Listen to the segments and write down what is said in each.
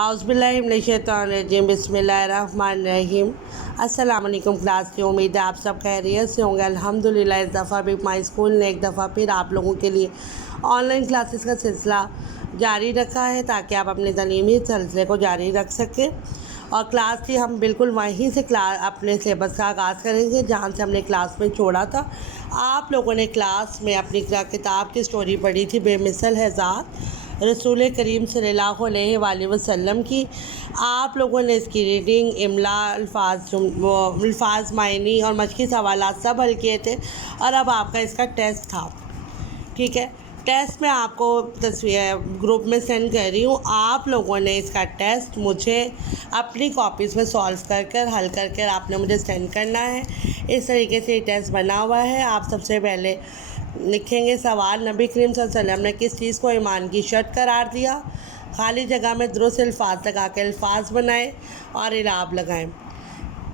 اعوذ باللہ من الشیطان الرجیم، بسم اللہ الرحمن الرحیم۔ السلام علیکم کلاس کی، امید ہے آپ سب خیریت سے ہوں گے۔ الحمدللہ اس دفعہ بھی مائی اسکول نے ایک دفعہ پھر آپ لوگوں کے لیے آن لائن کلاسز کا سلسلہ جاری رکھا ہے تاکہ آپ اپنے تعلیمی سلسلے کو جاری رکھ سکیں۔ اور کلاس کی ہم بالکل وہیں سے اپنے سلیبس کا آغاز کریں گے جہاں سے ہم نے کلاس میں چھوڑا تھا۔ آپ لوگوں نے کلاس میں اپنی کتاب کی سٹوری پڑھی تھی، بے مثل ہے ذات رسول کریم صلی اللہ علیہ وآلہ وسلم کی۔ آپ لوگوں نے اس کی ریڈنگ، املا، الفاظ معنی اور مشقی سوالات سب حل کیے تھے، اور اب آپ کا اس کا ٹیسٹ تھا، ٹھیک ہے۔ ٹیسٹ میں آپ کو گروپ میں سینڈ کر رہی ہوں۔ آپ لوگوں نے اس کا ٹیسٹ مجھے اپنی کاپیز میں سالو کر حل کر آپ نے مجھے سینڈ کرنا ہے۔ اس طریقے سے یہ ٹیسٹ بنا ہوا ہے۔ آپ سب سے پہلے لکھیں گے سوال، نبی کریم صلی اللہ علیہ وسلم نے کس چیز کو ایمان کی شرط قرار دیا؟ خالی جگہ میں درست الفاظ لگا کے الفاظ بنائیں اور اعراب لگائیں،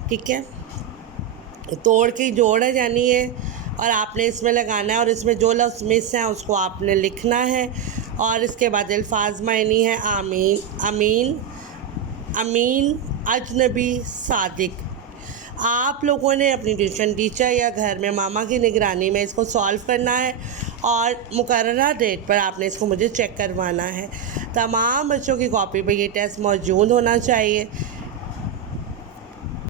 ٹھیک ہے۔ توڑ کے جوڑ ہے یعنی یہ، اور آپ نے اس میں لگانا ہے، اور اس میں جو لفظ مس ہیں اس کو آپ نے لکھنا ہے۔ اور اس کے بعد الفاظ معنی ہے امین، امین، اجنبی، صادق۔ آپ لوگوں نے اپنی ٹیوشن ٹیچر یا گھر میں ماما کی نگرانی میں اس کو سالو کرنا ہے، اور مقررہ ڈیٹ پر آپ نے اس کو مجھے چیک کروانا ہے۔ تمام بچوں کی کاپی پہ یہ ٹیسٹ موجود ہونا چاہیے۔